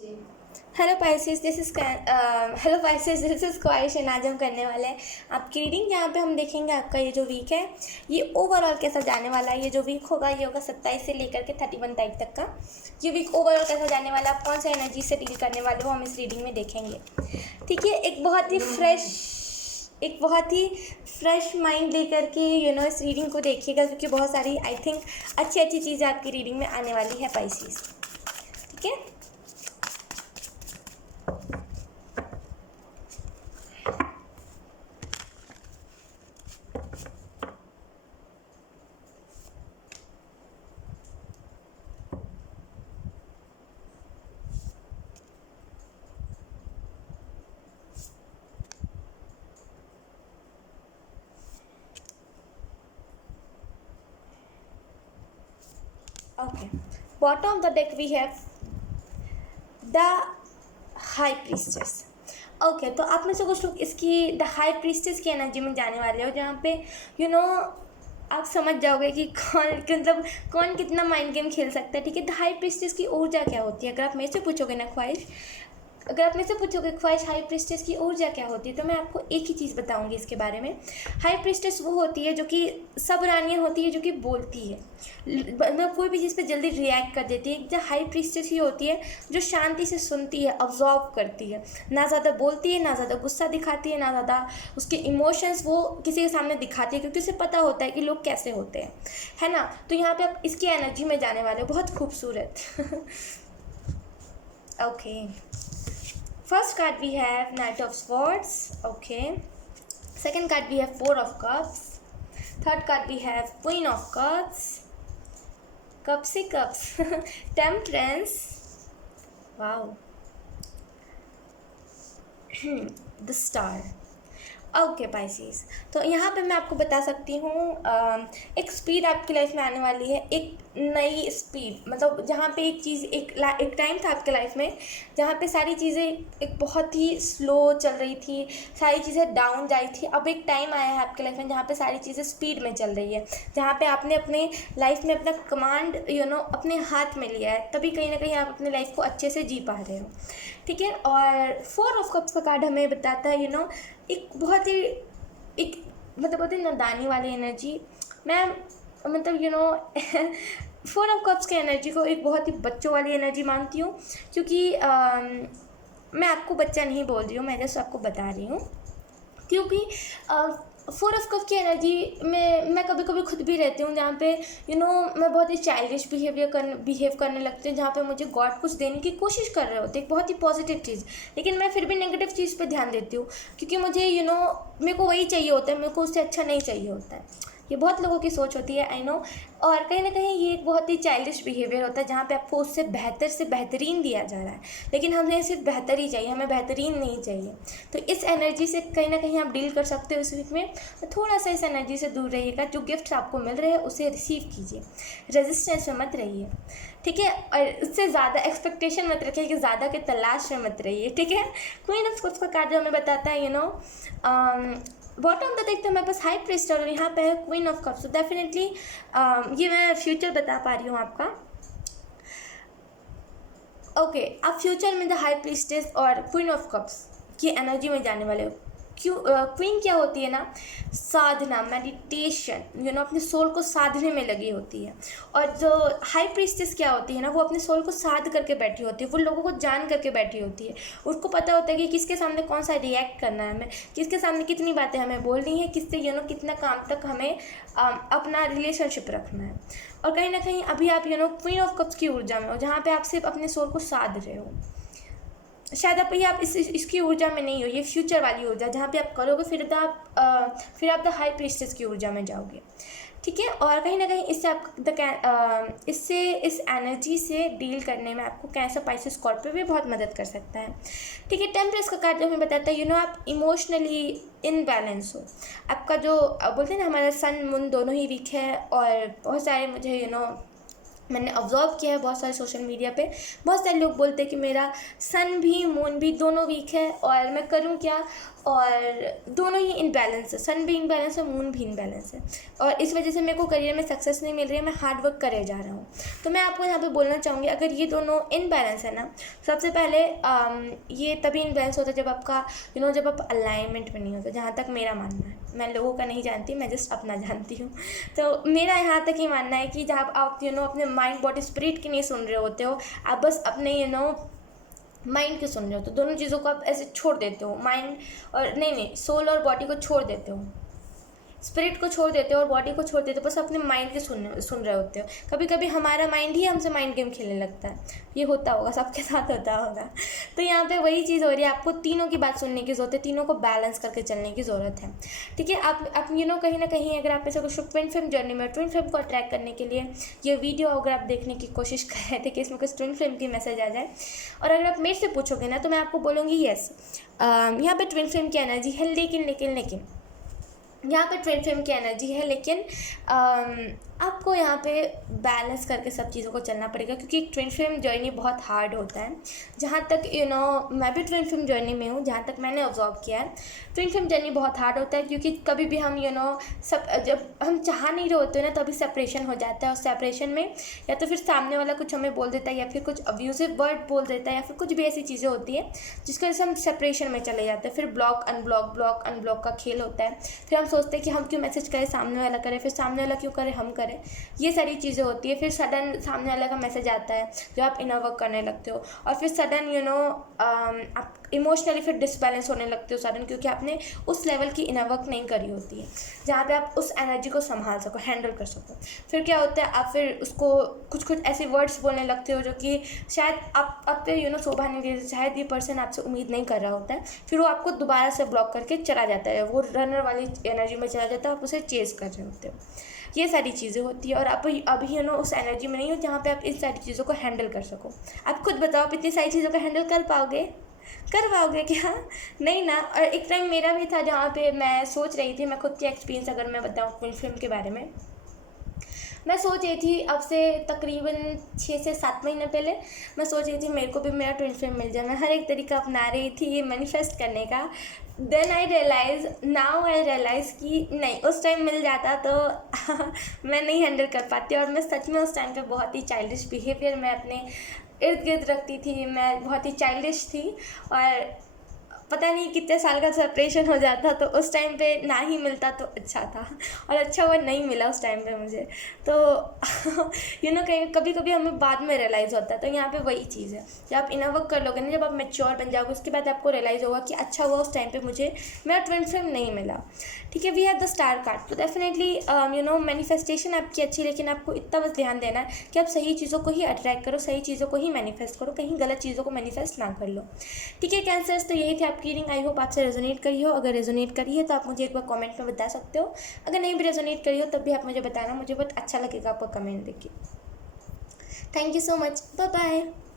Hello Pisces, this is hello Pisces, this is ख्वाहिश and आज हम करने वाले हैं आपकी रीडिंग। यहाँ पे हम देखेंगे आपका ये जो वीक है ये ओवरऑल कैसा जाने वाला है। ये जो वीक होगा ये होगा 27 से लेकर के 31 तारीख तक का। ये वीक ओवरऑल कैसा जाने वाला है, आप कौन सा एनर्जी से डील करने वाले हो, हम इस रीडिंग में देखेंगे। ठीक है, एक बहुत ही फ्रेश माइंड लेकर के इस रीडिंग को देखिएगा, क्योंकि बहुत सारी आई थिंक अच्छी अच्छी चीज़ें आपकी रीडिंग में आने वाली है पाइसेस। ठीक है, okay, bottom of the deck we have the high priestess. Okay तो आप में से कुछ लोग इसकी द हाई प्रीस्टेस की एनर्जी में जाने वाले हो, जहाँ पे आप समझ जाओगे कि कौन कितना माइंड गेम खेल सकता है। ठीक है, द हाई प्रीस्टेस की ऊर्जा क्या होती है, अगर आप मेरे से पूछोगे ना ख्वाहिश, हाई प्रिस्टेस की ऊर्जा क्या होती है, तो मैं आपको एक ही चीज़ बताऊंगी इसके बारे में। हाई प्रिस्टेस वो होती है जो कि सब रानियाँ होती है, जो कि बोलती है, मतलब कोई भी चीज़ पे जल्दी रिएक्ट कर देती है। जो हाई प्रिस्टेस ही होती है जो शांति से सुनती है, ऑब्जॉर्व करती है, ना ज़्यादा बोलती है, ना ज़्यादा गुस्सा दिखाती है, ना ज़्यादा उसके इमोशंस वो किसी के सामने दिखाती है, क्योंकि उसे पता होता है कि लोग कैसे होते हैं, है ना। तो यहाँ पे आप इसकी एनर्जी में जाने वाले हो, बहुत खूबसूरत। Okay, first card we have Knight of Swords. Okay, second card we have Four of Cups. Third card we have Queen of Cups. Cups. Temperance. Wow. The Star. Okay Pisces, तो यहाँ पे मैं आपको बता सकती हूँ एक स्पीड आपकी लाइफ में आने वाली है, एक नई स्पीड, मतलब जहाँ पे एक चीज़ एक टाइम था आपके लाइफ में जहाँ पे सारी चीज़ें एक बहुत ही स्लो चल रही थी, सारी चीज़ें डाउन जा रही थी। अब एक टाइम आया है आपके लाइफ में जहाँ पे सारी चीज़ें स्पीड में चल रही है, जहाँ पे आपने अपने लाइफ में अपना कमांड अपने हाथ में लिया है, तभी कहीं ना कहीं आप अपने लाइफ को अच्छे से जी पा रहे हो। ठीक है, और फोर ऑफ कप्स का कार्ड हमें बताता है एक बहुत ही एक मतलब बहुत ही नादानी वाली एनर्जी। मैं मतलब फोर ऑफ कप्स की एनर्जी को एक बहुत ही बच्चों वाली एनर्जी मानती हूँ, क्योंकि मैं आपको बच्चा नहीं बोल रही हूँ, मैं जस्ट आपको बता रही हूँ, क्योंकि फोर ऑफ कप की एनर्जी में मैं कभी कभी खुद भी रहती हूँ, जहाँ पे मैं बहुत ही चाइल्डिश बिहेव करने लगती हूँ, जहाँ पे मुझे गॉड कुछ देने की कोशिश कर रहे होते हैं, एक बहुत ही पॉजिटिव चीज़, लेकिन मैं फिर भी नेगेटिव चीज़ पे ध्यान देती हूँ, क्योंकि मुझे मेरे को वही चाहिए होता है, मेरे को उससे अच्छा नहीं चाहिए होता है। ये बहुत लोगों की सोच होती है, आई नो, और कहीं ना कहीं ये एक बहुत ही चाइल्डिश बिहेवियर होता है, जहाँ पे आपको उससे बेहतर से बेहतरीन दिया जा रहा है, लेकिन हमें सिर्फ बेहतर ही चाहिए, हमें बेहतरीन नहीं चाहिए। तो इस एनर्जी से कहीं ना कहीं आप डील कर सकते हो इस वीक में, तो थोड़ा सा इस एनर्जी से दूर रहिएगा। जो गिफ्ट्स आपको मिल रहे हैं उसे रिसीव कीजिए, रेजिस्टेंस में मत रहिए। ठीक है, और उससे ज़्यादा एक्सपेक्टेशन मत रखिए, कि ज़्यादा के तलाश में मत रहिए। ठीक है, क्वीन ऑफ कप्स का कार्ड जो हमें बताता है बॉटम का देखते हैं हमारे पास हाई प्रीस्ट और यहाँ पे है क्वीन ऑफ कप्स। तो डेफिनेटली ये मैं फ्यूचर बता पा रही हूँ आपका। ओके, आप फ्यूचर में द हाई प्रीस्टेस और क्वीन ऑफ कप्स की एनर्जी में जाने वाले हो। क्वीन क्या होती है ना, साधना, मेडिटेशन, अपने सोल को साधने में लगी होती है। और जो हाई प्रीस्टेस क्या होती है ना, वो अपने सोल को साध करके बैठी होती है, वो लोगों को जान करके बैठी होती है। उसको पता होता है कि किसके सामने कौन सा रिएक्ट करना है, हमें किसके सामने कितनी बातें हमें बोलनी है, किससे कितना काम तक हमें अपना रिलेशनशिप रखना है। और कहीं ना कहीं अभी आप क्वीन ऑफ कप्स की ऊर्जा में हो, जहाँ पे आप सिर्फ अपने सोल को साध रहे हो। शायद आप इसकी ऊर्जा में नहीं हो, ये फ्यूचर वाली ऊर्जा, जहाँ पे आप करोगे फिर आप द हाई प्रीस्टेस की ऊर्जा में जाओगे। ठीक है, और कहीं ना कहीं इससे इस एनर्जी से डील करने में आपको कैंसर, पाइसेस, स्कॉर्पियो भी बहुत मदद कर सकता है। ठीक है, टेम्परेंस का कार्ड जो हमें बताता है आप इमोशनली इनबैलेंस हो। आपका जो बोलते हैं ना, हमारा सन मून दोनों ही वीक है, और बहुत सारे मुझे मैंने ऑब्जर्व किया है बहुत सारे सोशल मीडिया पे, बहुत सारे लोग बोलते हैं कि मेरा सन भी मून भी दोनों वीक है और मैं करूं क्या, और दोनों ही इनबैलेंस है, सन भी इनबैलेंस है, मून भी इनबैलेंस है, और इस वजह से मेरे को करियर में सक्सेस नहीं मिल रही है, मैं हार्ड वर्क करे जा रहा हूँ। तो मैं आपको यहाँ पे बोलना चाहूँगी, अगर ये दोनों इनबैलेंस है ना, सबसे पहले ये तभी इनबैलेंस होता है जब आपका जब आप अलाइनमेंट में नहीं होता, जहाँ तक मेरा मानना है। मैं लोगों का नहीं जानती, मैं जस्ट अपना जानती हूँ। तो मेरा यहाँ तक ही मानना है कि जब आप अपने माइंड बॉडी स्पिरिट की नहीं सुन रहे होते हो, आप बस अपने माइंड की सुन रहे हो, तो दोनों चीज़ों को आप ऐसे छोड़ देते हो, माइंड और नहीं सोल और बॉडी को छोड़ देते हो, स्पिरिट को छोड़ देते हो और बॉडी को छोड़ देते हो, बस अपने माइंड के सुन रहे होते हो। कभी कभी हमारा माइंड ही हमसे माइंड गेम खेलने लगता है, ये होता होगा, सबके साथ होता होगा। तो यहाँ पे वही चीज़ हो रही है, आपको तीनों की बात सुनने की ज़रूरत है, तीनों को बैलेंस करके चलने की ज़रूरत है। ठीक है, आप कहीं ना कहीं अगर आप ऐसे कुछ ट्विन फ्लेम जर्नी में ट्विन फ्लेम को अट्रैक्ट करने के लिए ये वीडियो अगर आप देखने की कोशिश कर रहे थे कि इसमें कुछ ट्विन फ्लेम की मैसेज आ जाए, और अगर आप मेरे से पूछोगे ना, तो मैं आपको बोलूँगी येस, यहाँ पे ट्विन फ्लेम की एनर्जी है, लेकिन यहाँ पे ट्विन फ्लेम की एनर्जी है, लेकिन आपको यहाँ पे बैलेंस करके सब चीज़ों को चलना पड़ेगा, क्योंकि ट्विन फ्लेम जर्नी बहुत हार्ड होता है। जहाँ तक मैं भी ट्विन फ्लेम जर्नी में हूँ, जहाँ तक मैंने ऑब्जर्व किया है, ट्विन फ्लेम जर्नी बहुत हार्ड होता है, क्योंकि कभी भी हम सब जब हम चाह नहीं रहे होते हैं ना, तभी सेपरेशन हो जाता है, और सेपरेशन में या तो फिर सामने वाला कुछ हमें बोल देता है, या फिर कुछ अब्यूसिव वर्ड बोल देता है, या फिर कुछ भी ऐसी चीज़ें होती है जिसकी वजह से हम सेपरेशन में चले जाते हैं। फिर ब्लॉक अनब्लॉक का खेल होता है। फिर हम सोचते हैं कि हम क्यों मैसेज करें, सामने वाला करे, फिर सामने वाला क्यों करे, हम करें, ये सारी चीज़ें होती है। फिर सडन सामने वाले का मैसेज आता है जो आप इनर वर्क करने लगते हो, और फिर सडन आप इमोशनली फिर डिसबैलेंस होने लगते हो सडन, क्योंकि आपने उस लेवल की इनर वर्क नहीं करी होती है जहाँ पे आप उस एनर्जी को संभाल सको, हैंडल कर सको। फिर क्या होता है, आप फिर उसको कुछ ऐसे वर्ड्स बोलने लगते हो जो कि शायद आप पे शोभा नहीं दे, शायद ये पर्सन आपसे उम्मीद नहीं कर रहा होता है। फिर वो आपको दोबारा से ब्लॉक करके चला जाता है, वो रनर वाली एनर्जी में चला जाता है, आप उसे चेज़ कर रहे होते हो। ये सारी चीज़ें होती है, और आप अभी उस एनर्जी में नहीं हो जहाँ पे आप इन सारी चीज़ों को हैंडल कर सको। आप खुद बताओ, आप इतनी सारी चीज़ों को हैंडल कर पाओगे क्या? नहीं ना। और एक टाइम मेरा भी था जहाँ पे मैं सोच रही थी, मैं खुद की एक्सपीरियंस अगर मैं बताऊँ ट्विन फ्लेम के बारे में, मैं सोच रही थी अब से तकरीबन 6 से 7 महीने पहले मैं सोच रही थी मेरे को भी मेरा ट्विन फ्लेम मिल जाए। मैं हर एक तरीका अपना रही थी ये मैनिफेस्ट करने का। देन नाउ आई रियलाइज़ कि नहीं, उस टाइम मिल जाता तो मैं नहीं हैंडल कर पाती, और मैं सच में उस टाइम पे बहुत ही चाइल्डिश बिहेवियर मैं अपने इर्द गिर्द रखती थी। मैं बहुत ही चाइल्डिश थी, और पता नहीं कितने साल का सेपरेशन हो जाता, तो उस टाइम पे ना ही मिलता तो अच्छा था, और अच्छा वो नहीं मिला उस टाइम पे मुझे। तो कहीं कभी कभी हमें बाद में रियलाइज़ होता है। तो यहाँ पे वही चीज़ है, जब आप इनर वर्क कर लोगे ना, जब आप मैच्योर बन जाओगे, उसके बाद आपको रियलाइज़ होगा कि अच्छा हुआ उस टाइम पे मुझे मेरा ट्विन फ्लेम नहीं मिला। ठीक है, we have the star card. तो डेफिनेटली मैनिफेस्टेशन आपकी अच्छी, लेकिन आपको इतना बस ध्यान देना है कि आप सही चीज़ों को ही अट्रैक्ट करो, सही चीज़ों को ही मैनिफेस्ट करो, कहीं गलत चीज़ों को मैनिफेस्ट ना कर लो। ठीक है कैंसर्स, तो यही थी आपकी रीडिंग। आई होप आपसे रेजोनेट करी हो। अगर रेजोनेट करी है तो आप मुझे एक बार कमेंट में बता सकते हो। अगर नहीं भी रेजोनेट करी हो तब भी आप मुझे बताना, मुझे बहुत अच्छा लगेगा आपका कमेंट देख के। Thank you so much, bye bye.